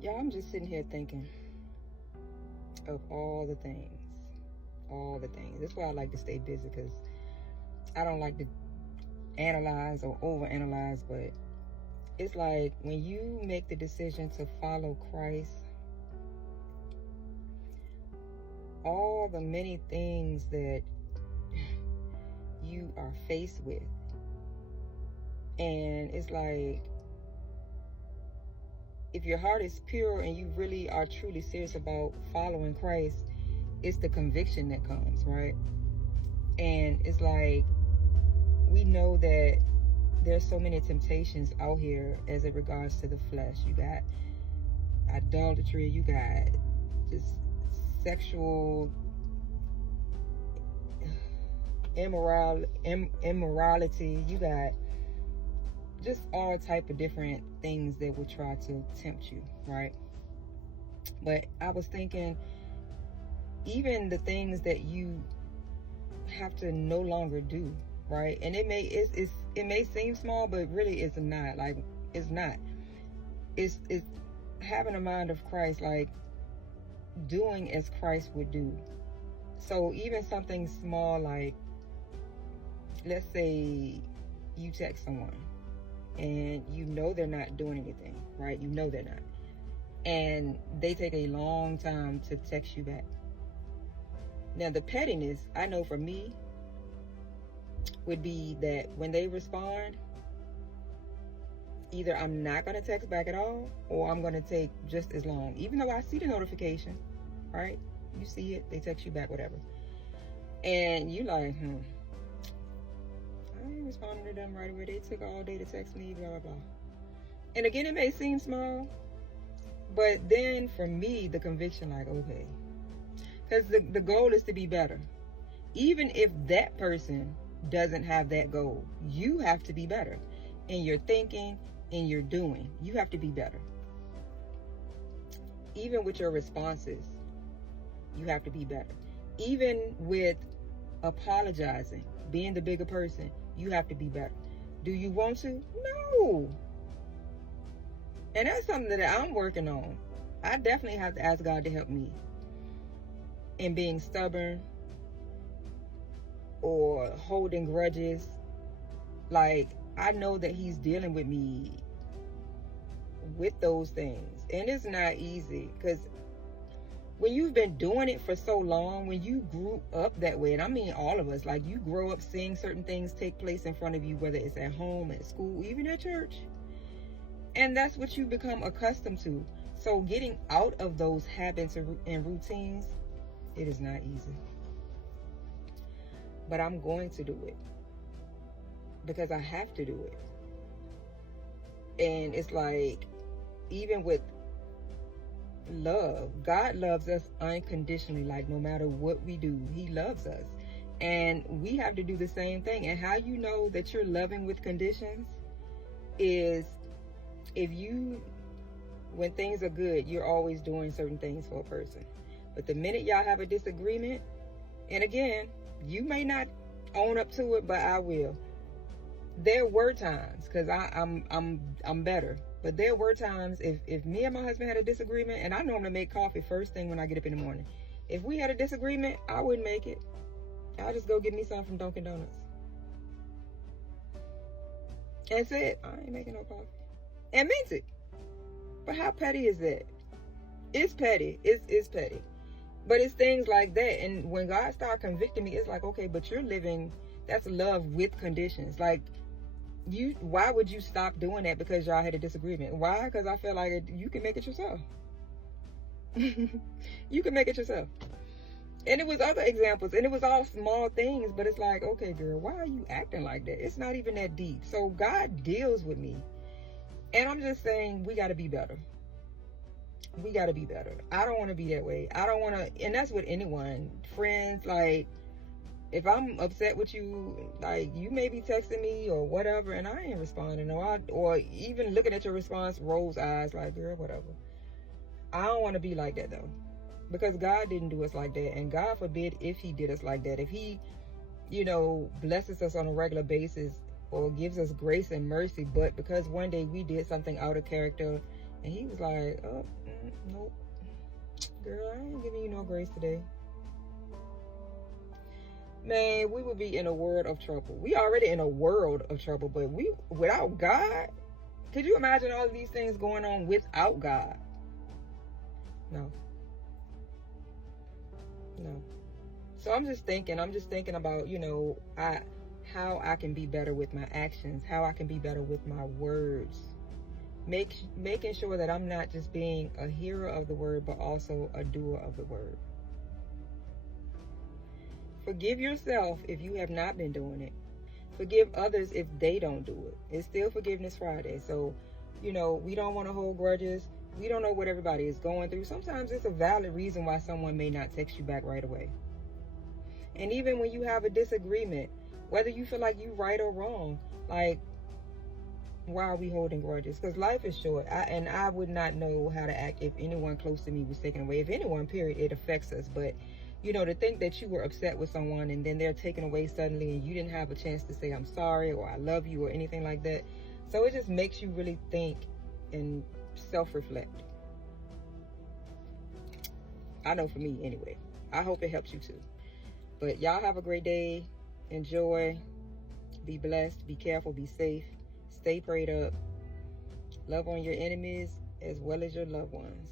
Yeah, I'm just sitting here thinking of all the things. All the things. That's why I like to stay busy, because I don't like to analyze or overanalyze, but it's like when you make the decision to follow Christ, all the many things that you are faced with, and it's like, if your heart is pure and you really are truly serious about following Christ, it's the conviction that comes, right? And it's like, we know that there's so many temptations out here as it regards to the flesh. You got idolatry, you got just sexual immorality, you got just all type of different things that will try to tempt you, right? But I was thinking, even the things that you have to no longer do, right? And it may seem small, but really it's not. Like, it's not. It's having a mind of Christ, like doing as Christ would do. So even something small, like, let's say you text someone and you know they're not doing anything, right? You know they're not. And they take a long time to text you back. Now, the pettiness, I know for me, would be that when they respond, either I'm not going to text back at all, or I'm going to take just as long. Even though I see the notification, right? You see it, they text you back, whatever. And you like, I ain't responding to them right away. They took all day to text me, blah, blah, blah. And again, it may seem small, but then for me, the conviction, like, okay. Because the goal is to be better. Even if that person doesn't have that goal, you have to be better. In your thinking, in your doing, you have to be better. Even with your responses, you have to be better. Even with apologizing, being the bigger person, you have to be better. Do you want to? No. And that's something that I'm working on. I definitely have to ask God to help me in being stubborn or holding grudges. Like, I know that He's dealing with me with those things. And it's not easy, because when you've been doing it for so long, when you grew up that way, and I mean all of us, like, you grow up seeing certain things take place in front of you, whether it's at home, at school, even at church. And that's what you become accustomed to. So getting out of those habits and routines, it is not easy. But I'm going to do it, because I have to do it. And it's like, even with love, God loves us unconditionally. Like, no matter what we do, He loves us. And we have to do the same thing. And how you know that you're loving with conditions is if you, when things are good, you're always doing certain things for a person. But the minute y'all have a disagreement, and again, you may not own up to it, but I will. There were times, because I'm better, but there were times if me and my husband had a disagreement, and I normally make coffee first thing when I get up in the morning. If we had a disagreement, I wouldn't make it. I'll just go get me some from Dunkin' Donuts. That's it. I ain't making no coffee. And means it. But how petty is that? It's petty. It's petty. But it's things like that. And when God started convicting me, it's like, okay, but you're living, that's love with conditions. Like, why would you stop doing that because y'all had a disagreement? Why? Because I feel like you can make it yourself. You can make it yourself. And it was other examples, and it was all small things, but it's like, okay, girl, why are you acting like that? It's not even that deep. So God deals with me. And I'm just saying, we got to be better. We got to be better. I don't want to be that way. I don't want to, and that's with anyone. Friends, like, if I'm upset with you, like, you may be texting me or whatever, and I ain't responding, or even looking at your response, rolls eyes, like, girl, whatever. I don't want to be like that, though, because God didn't do us like that, and God forbid if He did us like that. If He, blesses us on a regular basis or gives us grace and mercy, but because one day we did something out of character And he was like, oh, nope. Girl, I ain't giving you no grace today. Man, we would be in a world of trouble. We already in a world of trouble, but without God, could you imagine all of these things going on without God? No. No. So I'm just thinking about, how I can be better with my actions, how I can be better with my words. Making sure that I'm not just being a hearer of the word, but also a doer of the word. Forgive yourself if you have not been doing it. Forgive others if they don't do it. It's still Forgiveness Friday. So, we don't want to hold grudges. We don't know what everybody is going through. Sometimes it's a valid reason why someone may not text you back right away. And even when you have a disagreement, whether you feel like you're right or wrong, like, why are we holding grudges? Because life is short. I would not know how to act if anyone close to me was taken away. If anyone, period, it affects us. But, to think that you were upset with someone and then they're taken away suddenly and you didn't have a chance to say, I'm sorry, or I love you, or anything like that. So it just makes you really think and self-reflect. I know for me, anyway. I hope it helps you too. But y'all have a great day. Enjoy. Be blessed. Be careful. Be safe. Stay prayed up. Love on your enemies as well as your loved ones.